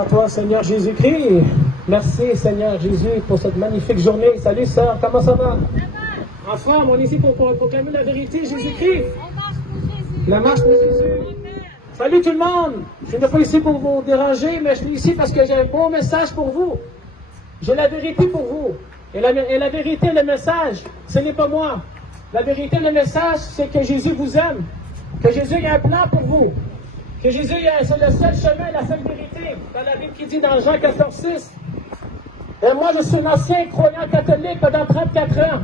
devant toi, Seigneur Jésus-Christ. Merci, Seigneur Jésus, pour cette magnifique journée. Salut, sœur, comment ça va? En forme, on est ici pour proclamer la vérité, Jésus-Christ. La marche pour Jésus. Salut tout le monde. Je ne suis pas ici pour vous déranger, mais je suis ici parce que j'ai un bon message pour vous. J'ai la vérité pour vous. Et la vérité, le message, ce n'est pas moi. La vérité, le message, c'est que Jésus vous aime. Que Jésus a un plan pour vous. Que Jésus, c'est le seul chemin, la seule vérité. Dans la Bible qui dit dans Jean 14,6. Et moi, je suis un ancien croyant catholique pendant 34 ans.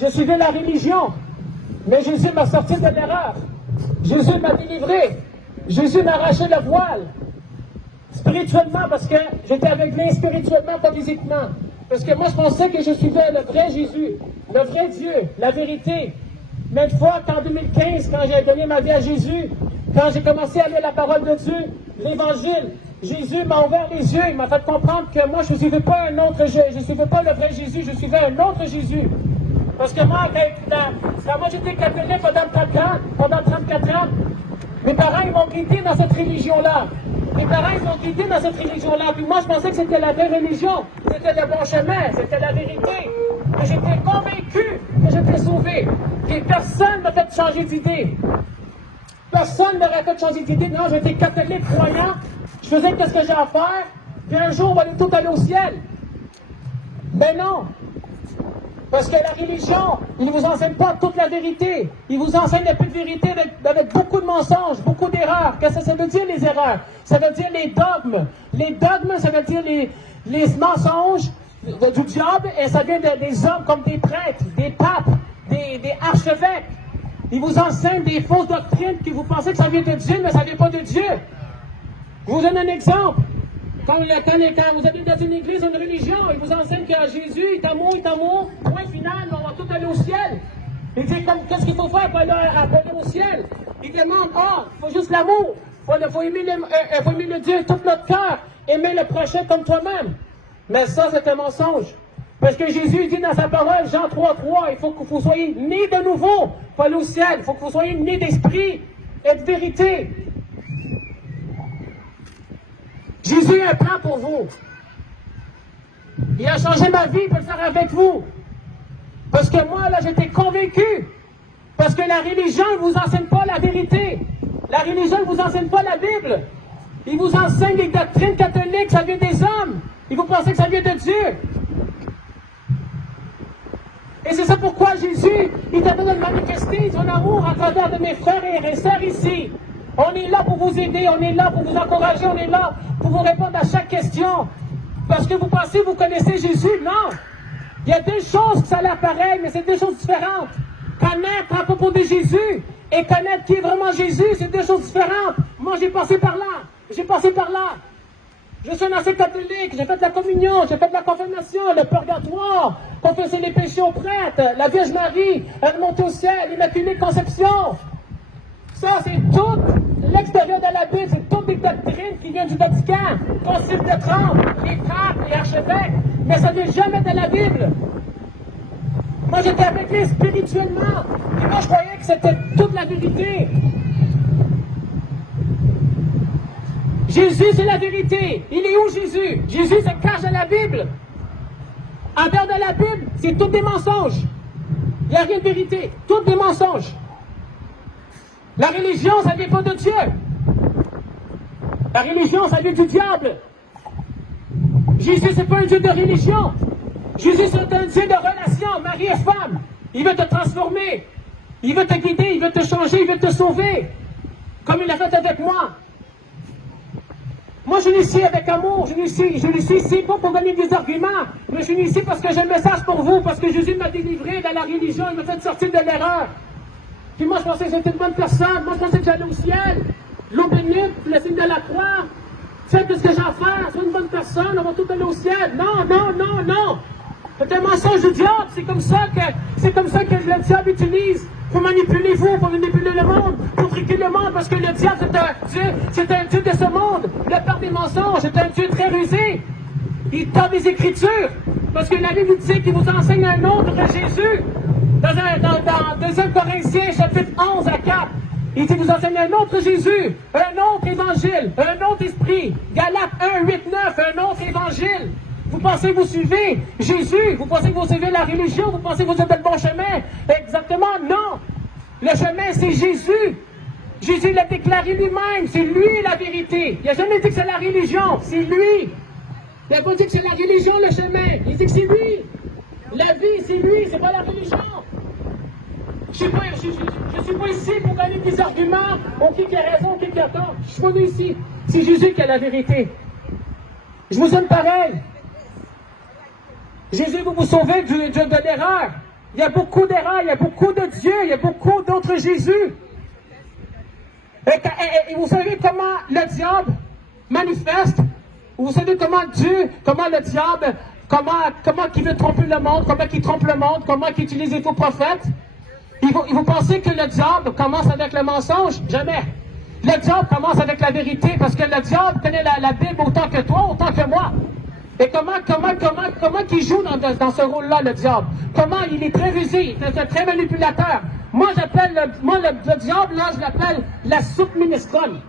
Je suivais la religion. Mais Jésus m'a sorti de l'erreur. Jésus m'a délivré. Jésus m'a arraché le voile. Spirituellement, parce que j'étais aveuglé spirituellement, pas physiquement. Parce que moi, je pensais que je suivais le vrai Jésus, le vrai Dieu, la vérité. Mais une fois qu'en 2015, quand j'ai donné ma vie à Jésus, quand j'ai commencé à lire la parole de Dieu, l'Évangile, Jésus m'a ouvert les yeux, il m'a fait comprendre que moi, je ne suivais pas un autre Jésus, je ne suivais pas le vrai Jésus, je suivais un autre Jésus. Parce que moi, quand moi j'étais catholique pendant 34 ans, mes parents, ils m'ont guidé dans cette religion-là. Mes parents, ils m'ont guidé dans cette religion-là. Puis moi, je pensais que c'était la vraie religion. C'était le bon chemin. C'était la vérité. Que j'étais convaincu que j'étais sauvé. Que personne ne m'a fait changer d'idée. Personne ne m'aurait fait changer d'idée. Non, j'étais catholique, croyant. Je faisais ce que j'ai à faire. Puis un jour, on va tout aller au ciel. Mais non. Parce que la religion, il ne vous enseigne pas toute la vérité. Il vous enseigne un peu de vérité avec beaucoup de mensonges, beaucoup d'erreurs. Qu'est-ce que ça veut dire, les erreurs? Ça veut dire les dogmes. Les dogmes, ça veut dire les mensonges du diable, et ça vient des hommes comme des prêtres, des papes, des archevêques. Ils vous enseignent des fausses doctrines que vous pensez que ça vient de Dieu, mais ça ne vient pas de Dieu. Je vous donne un exemple. Quand vous êtes dans une église, une religion, ils vous enseignent que Jésus est amour, point final, on va tout aller au ciel. Ils disent, qu'est-ce qu'il faut faire pour aller au ciel? Ils demandent, il faut juste l'amour. Il faut aimer le Dieu de tout notre cœur, aimer le prochain comme toi-même. Mais ça, c'est un mensonge. Parce que Jésus dit dans sa parole, Jean 3,3, il faut que vous soyez nés de nouveau pour aller au ciel. Il faut que vous soyez nés d'esprit et de vérité. Jésus a un plan pour vous. Il a changé ma vie pour le faire avec vous. Parce que moi, là, j'étais convaincu. Parce que la religion ne vous enseigne pas la vérité. La religion ne vous enseigne pas la Bible. Il vous enseigne les doctrines catholiques, ça vient des hommes. Et vous pensez que ça vient de Dieu. Et c'est ça pourquoi Jésus, il est en train de manifester son amour à travers de mes frères et sœurs ici. On est là pour vous aider, on est là pour vous encourager, on est là pour vous répondre à chaque question. Parce que vous pensez que vous connaissez Jésus? Non. Il y a deux choses qui ça a l'air pareil, mais c'est deux choses différentes. Connaître à propos de Jésus et connaître qui est vraiment Jésus, c'est deux choses différentes. Moi, j'ai passé par là. Je suis un ancien catholique, j'ai fait la communion, j'ai fait la confirmation, le purgatoire, confesser les péchés aux prêtres, la Vierge Marie, elle monte au ciel, l'Immaculée Conception. Ça, c'est tout l'extérieur de la Bible, c'est toutes des doctrines qui viennent du Vatican, Concile de Trente, les papes, les archevêques, mais ça ne vient jamais de la Bible. Moi, j'étais avec lui spirituellement, et moi, je croyais que c'était toute la vérité. Jésus, c'est la vérité. Il est où Jésus? Jésus se cache dans la Bible. En dehors de la Bible, c'est tous des mensonges. Il n'y a rien de vérité, tous des mensonges. La religion, ça ne vient pas de Dieu. La religion, ça vient du diable. Jésus, ce n'est pas un Dieu de religion. Jésus, c'est un Dieu de relation, mari et femme. Il veut te transformer. Il veut te guider, il veut te changer, il veut te sauver. Comme il l'a fait avec moi. Moi, je suis ici avec amour. Je suis ici pas pour donner des arguments. Mais je suis ici parce que j'ai un message pour vous. Parce que Jésus m'a délivré dans la religion. Il m'a fait sortir de l'erreur. Puis moi, je pensais que j'étais une bonne personne. Moi, je pensais que j'allais au ciel. L'eau bénite, le signe de la croix. Fais tout ce que j'ai à faire. Sois une bonne personne, on va tout aller au ciel. Non, non, non, non. C'est un mensonge du diable. C'est comme ça que le diable utilise pour manipuler vous, pour manipuler le monde, pour truquer le monde. Parce que le diable, c'est un Dieu de ce monde. Le père des mensonges, c'est un Dieu très rusé. Il tord des Écritures. Parce que la Bible dit qu'il vous enseigne un autre Jésus. Dans 2 Corinthiens, chapitre 11 à 4, il dit vous enseignez un autre Jésus, un autre évangile, un autre esprit. Galates 1, l'Évangile. Vous pensez que vous suivez Jésus, vous pensez que vous suivez la religion, vous pensez que vous êtes dans le bon chemin. Exactement, non. Le chemin, c'est Jésus. Jésus l'a déclaré lui-même, c'est lui la vérité. Il n'a jamais dit que c'est la religion, c'est lui. Il n'a pas dit que c'est la religion le chemin, il dit que c'est lui. La vie, c'est lui, c'est pas la religion. Je ne suis pas ici pour donner des arguments, qui a raison, qui a tort. Je suis pas venu ici. C'est Jésus qui a la vérité. Je vous aime pareil. Jésus va vous sauver de l'erreur. Il y a beaucoup d'erreurs, il y a beaucoup de dieux, il y a beaucoup d'autres Jésus. Et vous savez comment le diable manifeste? Vous savez comment le diable, comment il veut tromper le monde, comment il trompe le monde, comment il utilise les faux prophètes? Et vous pensez que le diable commence avec le mensonge? Jamais. Le diable commence avec la vérité, parce que le diable connaît la Bible autant que toi, autant que moi. Et comment il joue dans ce rôle-là, le diable? Comment il est très rusé, il est très manipulateur. Moi, le diable, là, je l'appelle la soupe minestrone.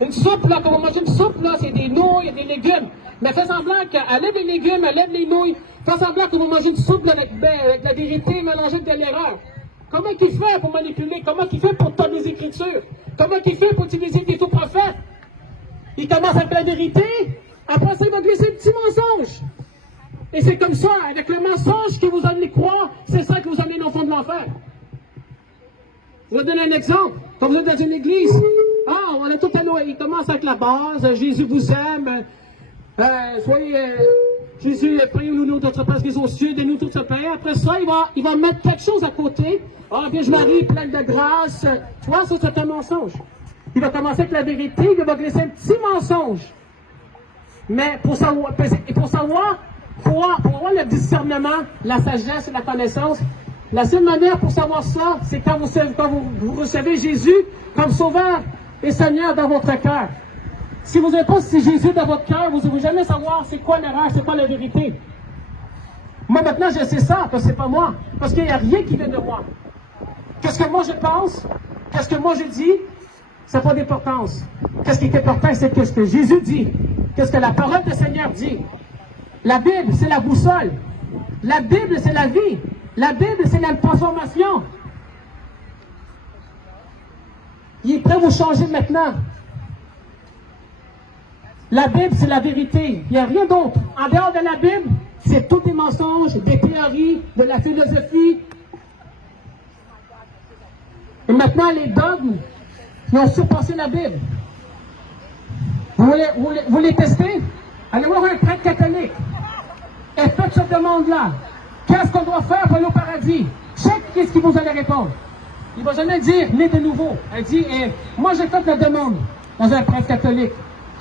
Une soupe, là, quand vous mangez une soupe, là, c'est des nouilles, des légumes. Mais fais semblant qu'elle lève les légumes, elle lève les nouilles. Fais semblant que vous mangez une soupe là, avec la vérité mélangée de l'erreur. Comment il fait pour manipuler? Comment il fait pour tourner les Écritures? Comment il fait pour utiliser des faux prophètes? Il commence avec la vérité, après ça, il va glisser un petit mensonge. Et c'est comme ça, avec le mensonge que vous allez croire, c'est ça que vous allez au fond de l'enfer. Je vais vous donner un exemple. Quand vous êtes dans une église, on est tout à l'eau, il commence avec la base, Jésus vous aime, Jésus, priez-nous notre Père qui est aux cieux, donne-nous tout ce Père. Après ça, il va mettre quelque chose à côté. Vierge Marie, pleine de grâce. Tu vois, c'est un mensonge. Il va commencer avec la vérité, il va glisser un petit mensonge. Mais pour avoir le discernement, la sagesse et la connaissance, la seule manière pour savoir ça, c'est quand vous recevez Jésus comme Sauveur et Seigneur dans votre cœur. Si vous n'avez pas Jésus dans votre cœur, vous ne pouvez jamais savoir c'est quoi l'erreur, c'est quoi la vérité. Moi maintenant je sais ça, parce que c'est pas moi. Parce qu'il n'y a rien qui vient de moi. Qu'est-ce que moi je pense? Qu'est-ce que moi je dis? Ça n'a pas d'importance. Qu'est-ce qui est important, c'est ce que Jésus dit. Qu'est-ce que la parole du Seigneur dit? La Bible, c'est la boussole. La Bible, c'est la vie. La Bible, c'est la transformation. Il est prêt à vous changer maintenant. La Bible, c'est la vérité. Il n'y a rien d'autre. En dehors de la Bible, c'est tous des mensonges, des théories, de la philosophie. Et maintenant, les dogmes, ils ont surpassé la Bible. Vous voulez tester? Allez voir un prêtre catholique. Et faites cette demande-là. Qu'est-ce qu'on doit faire pour aller au paradis? Qu'est-ce qu'il vous allez répondre? Il ne va jamais dire, né de nouveau. Elle dit, moi j'ai fait la demande dans un prêtre catholique.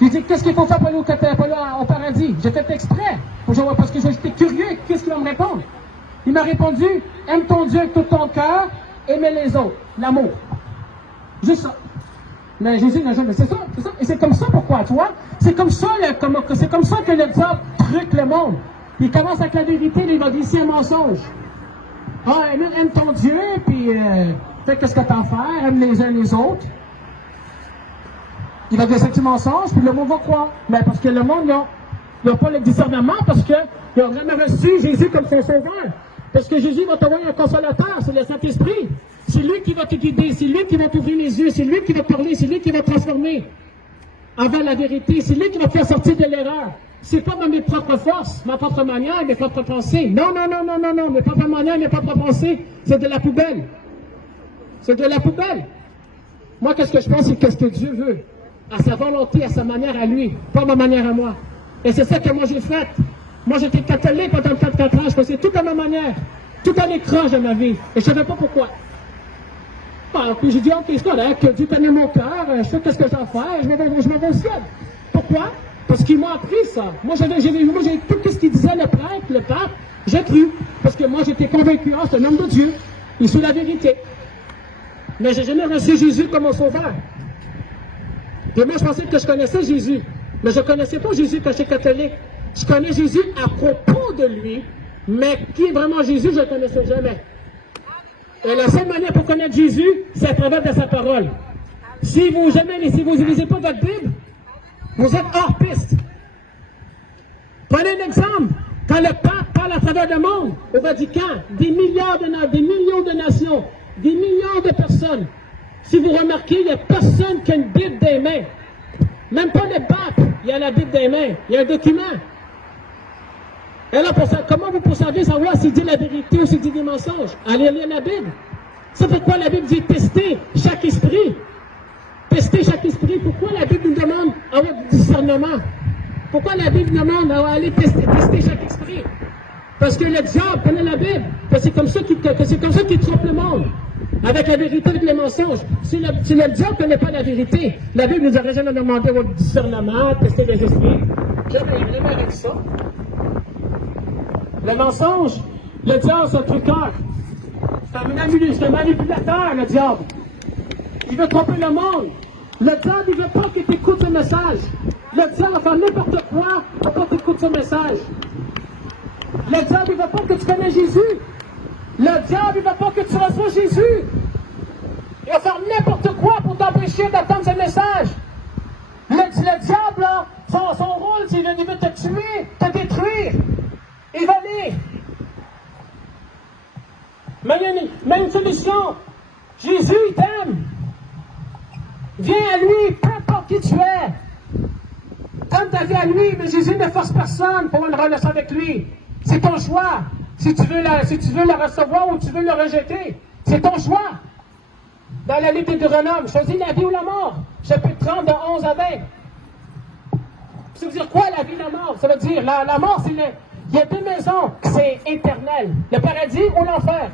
J'ai dit, qu'est-ce qu'il faut faire pour aller au paradis? J'ai fait exprès. Parce que j'étais curieux, qu'est-ce qu'il va me répondre? Il m'a répondu, aime ton Dieu avec tout ton cœur, aimez les autres. L'amour. Juste ça. Mais Jésus n'a jamais. C'est ça. Et c'est comme ça pourquoi, tu vois? C'est comme ça que le diable truque le monde. Il commence avec la vérité, il va glisser un mensonge. Aime ton Dieu, puis fais ce que tu as à faire, aime les uns les autres. Il va glisser un petit mensonge, puis le monde va croire. Mais parce que le monde n'a pas le discernement, parce qu'ils n'ont jamais reçu Jésus comme son sauveur. Parce que Jésus va t'envoyer un consolateur, c'est le Saint-Esprit. C'est lui qui va te guider, c'est lui qui va t'ouvrir les yeux, c'est lui qui va parler, c'est lui qui va transformer avant la vérité, c'est lui qui va te faire sortir de l'erreur. C'est pas dans mes propres forces, ma propre manière, mes propres pensées. Non, mes propres manières, mes propres pensées, c'est de la poubelle. C'est de la poubelle. Moi, qu'est-ce que je pense, c'est qu'est-ce que Dieu veut. À sa volonté, à sa manière à lui, pas ma manière à moi. Et c'est ça que moi j'ai fait. Moi, j'étais catholique pendant 34 ans, je faisais tout à ma manière, tout à l'écran de ma vie. Et je ne savais pas pourquoi. Puis j'ai dit, ok, c'est correct, Dieu connaît mon cœur, je sais qu'est-ce que je dois faire, je m'en vais au ciel. Pourquoi? Parce qu'il m'a appris ça. Moi, j'ai tout ce qu'il disait le prêtre, le pape, j'ai cru. Parce que moi, j'étais convaincu, c'est un homme de Dieu. Il suit la vérité. Mais j'ai jamais reçu Jésus comme mon sauveur. Et moi, je pensais que je connaissais Jésus. Mais je ne connaissais pas Jésus quand j'étais catholique. Je connais Jésus à propos de lui, mais qui est vraiment Jésus, je ne le connaissais jamais. Et la seule manière pour connaître Jésus, c'est à travers de sa parole. Si vous ne lisez pas votre Bible, vous êtes hors piste. Prenez un exemple. Quand le pape parle à travers le monde, au Vatican, des millions de nations, des millions de personnes. Si vous remarquez, il n'y a personne qui a une Bible des mains. Même pas le pape, il y a la Bible des mains. Il y a un document. Et là, comment vous pouvez savoir s'il dit la vérité ou s'il dit des mensonges? Allez lire la Bible. C'est pourquoi la Bible dit tester chaque esprit. Tester chaque esprit. Pourquoi la Bible nous demande d'avoir du discernement? Pourquoi la Bible demande d'aller tester chaque esprit? Parce que le diable connaît la Bible. Que c'est comme ça qu'il trompe le monde. Avec la vérité, avec les mensonges. Si le diable ne connaît pas la vérité, la Bible nous aurait jamais demandé votre discernement, tester les esprits. Jamais avec ça. Le mensonge, le diable, c'est un truqueur. C'est un manipulateur, le diable. Il veut tromper le monde. Le diable, il ne veut pas que tu écoutes ce message. Le diable va faire n'importe quoi pour pas que tu écoutes ce message. Le diable, il ne veut pas que tu connais Jésus. Le diable, il ne veut pas que tu reçois Jésus. Il va faire n'importe quoi pour t'empêcher d'entendre ce message. Le diable, là, son rôle, c'est qu'il veut te tuer, te détruire et voler. Mais il y a une solution. Jésus, il t'aime. Viens à lui, peu importe qui tu es. Donne ta vie à lui, mais Jésus ne force personne pour une relation avec lui. C'est ton choix. Si tu veux le recevoir ou tu veux le rejeter, c'est ton choix. Dans la Bible de Deutéronome, choisis la vie ou la mort. Chapitre 30, de 11 à 20. Ça veut dire quoi, la vie ou la mort? Ça veut dire, la mort, c'est il y a deux maisons, c'est éternel. Le paradis ou l'enfer.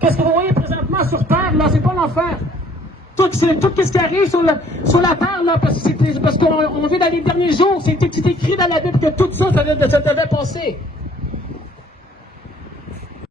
Qu'est-ce que vous voyez présentement sur Terre, là, c'est pas l'enfer. Tout ce qui arrive sur la Terre, là, parce qu'on vit dans les derniers jours, c'est écrit dans la Bible que tout ça, ça devait passer.